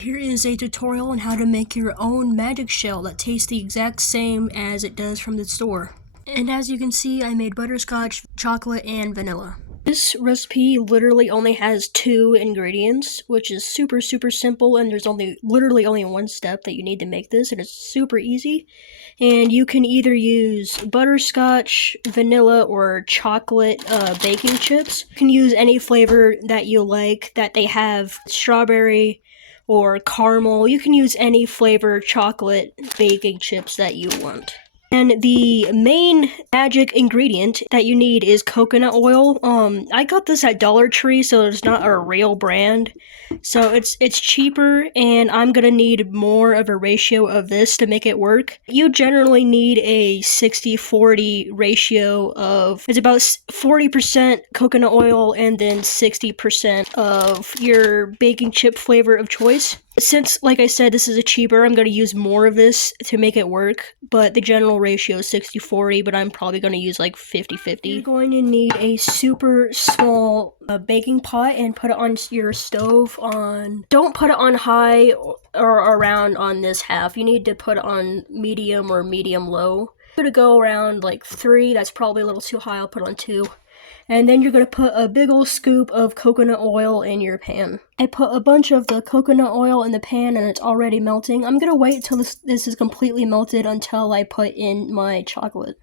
Here is a tutorial on how to make your own magic shell that tastes the exact same as it does from the store. And as you can see, I made butterscotch, chocolate, and vanilla. This recipe literally only has 2 ingredients, which is super simple, and there's literally only one step that you need to make this, and it's super easy. And you can either use butterscotch, vanilla, or chocolate baking chips. You can use any flavor that you like, that they have strawberry or caramel. You can use any flavor chocolate baking chips that you want. And the main magic ingredient that you need is coconut oil. I got this at Dollar Tree, so it's not a real brand. So it's cheaper, and I'm gonna need more of a ratio of this to make it work. You generally need a 60-40 ratio of, it's about 40% coconut oil and then 60% of your baking chip flavor of choice. Since, like I said, this is a cheaper, I'm going to use more of this to make it work, but the general ratio is 60-40, but I'm probably going to use like 50-50. You're going to need a super small baking pot and put it on your stove don't put it on high or around on this half. You need to put it on medium or medium low. I'm going to go around like 3, that's probably a little too high, I'll put it on 2. And then you're going to put a big old scoop of coconut oil in your pan. I put a bunch of the coconut oil in the pan and it's already melting. I'm going to wait till this is completely melted until I put in my chocolate.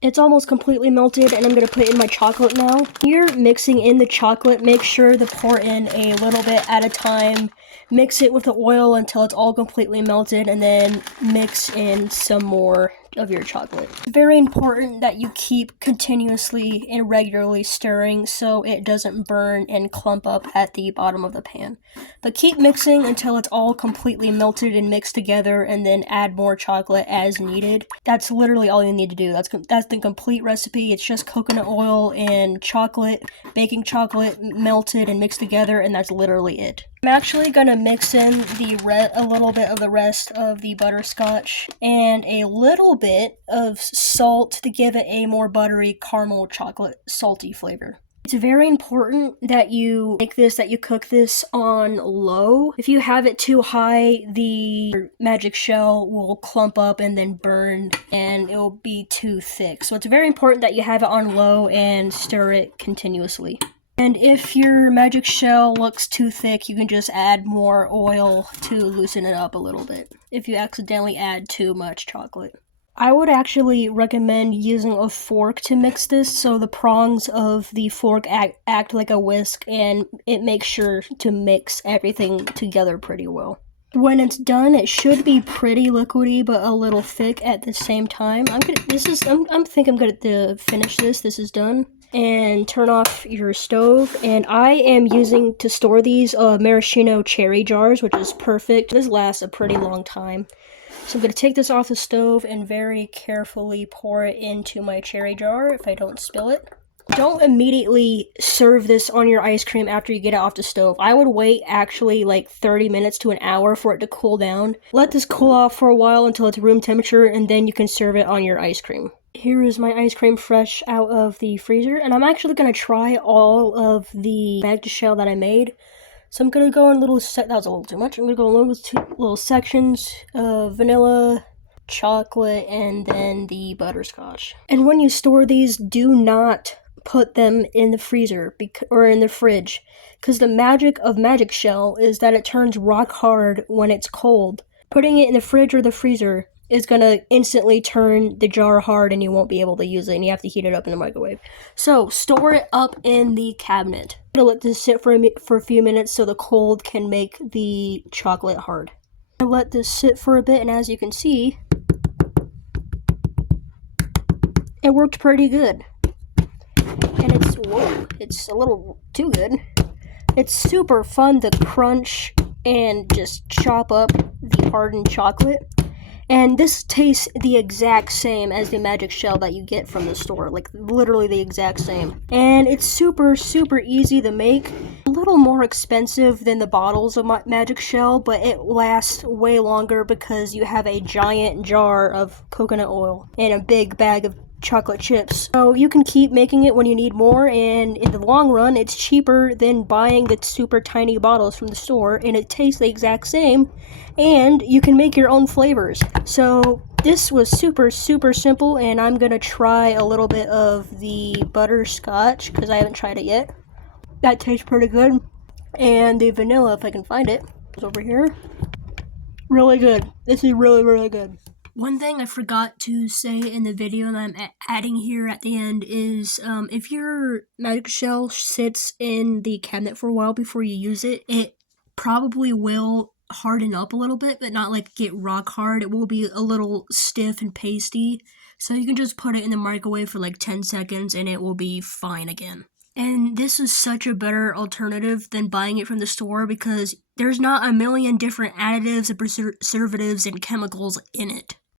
It's almost completely melted, and I'm going to put in my chocolate now. You're mixing in the chocolate, make sure to pour in a little bit at a time. Mix it with the oil until it's all completely melted, and then mix in some more of your chocolate. It's very important that you keep continuously and regularly stirring so it doesn't burn and clump up at the bottom of the pan. But keep mixing until it's all completely melted and mixed together, and then add more chocolate as needed. That's literally all you need to do. That's the complete recipe. It's just coconut oil and chocolate, baking chocolate melted and mixed together, and that's literally it. I'm actually gonna mix in a little bit of the rest of the butterscotch and a little bit of salt to give it a more buttery caramel chocolate salty flavor. It's very important that you cook this on low. If you have it too high, the magic shell will clump up and then burn, and it will be too thick. So it's very important that you have it on low and stir it continuously. And if your magic shell looks too thick, you can just add more oil to loosen it up a little bit if you accidentally add too much chocolate. I would actually recommend using a fork to mix this, so the prongs of the fork act like a whisk, and it makes sure to mix everything together pretty well. When it's done, it should be pretty liquidy but a little thick at the same time. I think I'm good to finish this. This is done. And turn off your stove. And I am using to store these maraschino cherry jars, which is perfect. This lasts a pretty long time. So I'm going to take this off the stove and very carefully pour it into my cherry jar if I don't spill it. Don't immediately serve this on your ice cream after you get it off the stove. I would wait actually like 30 minutes to an hour for it to cool down. Let this cool off for a while until it's room temperature, and then you can serve it on your ice cream. Here is my ice cream fresh out of the freezer, and I'm actually going to try all of the magic shell that I made. So I'm going to go in that was a little too much. I'm going to go in little sections of vanilla, chocolate, and then the butterscotch. And when you store these, do not put them in the freezer or in the fridge, because the magic of magic shell is that it turns rock hard when it's cold. Putting it in the fridge or the freezer is going to instantly turn the jar hard, and you won't be able to use it, and you have to heat it up in the microwave. So store it up in the cabinet. I'm going to let this sit for a few minutes so the cold can make the chocolate hard. I let this sit for a bit, and as you can see, it worked pretty good. And it's a little too good. It's super fun to crunch and just chop up the hardened chocolate. And this tastes the exact same as the magic shell that you get from the store, like literally the exact same. And it's super easy to make. A little more expensive than the bottles of magic shell, but it lasts way longer because you have a giant jar of coconut oil and a big bag of chocolate chips. So you can keep making it when you need more, and in the long run, it's cheaper than buying the super tiny bottles from the store, and it tastes the exact same, and you can make your own flavors. So this was super simple, and I'm gonna try a little bit of the butterscotch because I haven't tried it yet. That tastes pretty good. And the vanilla, if I can find it, is over here. Really good. This is really good. One thing I forgot to say in the video that I'm adding here at the end is if your magic shell sits in the cabinet for a while before you use it, it probably will harden up a little bit, but not like get rock hard. It will be a little stiff and pasty. So you can just put it in the microwave for like 10 seconds and it will be fine again. And this is such a better alternative than buying it from the store because there's not a million different additives and preservatives and chemicals in it.